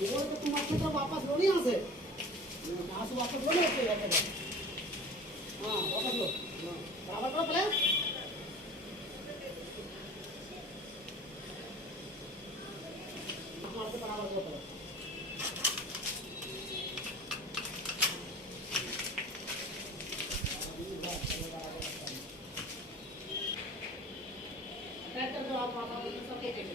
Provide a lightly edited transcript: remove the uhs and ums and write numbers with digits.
वो तो तुम अच्छे तरह वापस लो नहीं यहाँ से, यहाँ से वापस लो ना ऐसे। हाँ वापस लो, बराबर करो पहले। हाँ से बराबर करो पहले। ट्रैक्टर जो आप सब एक एक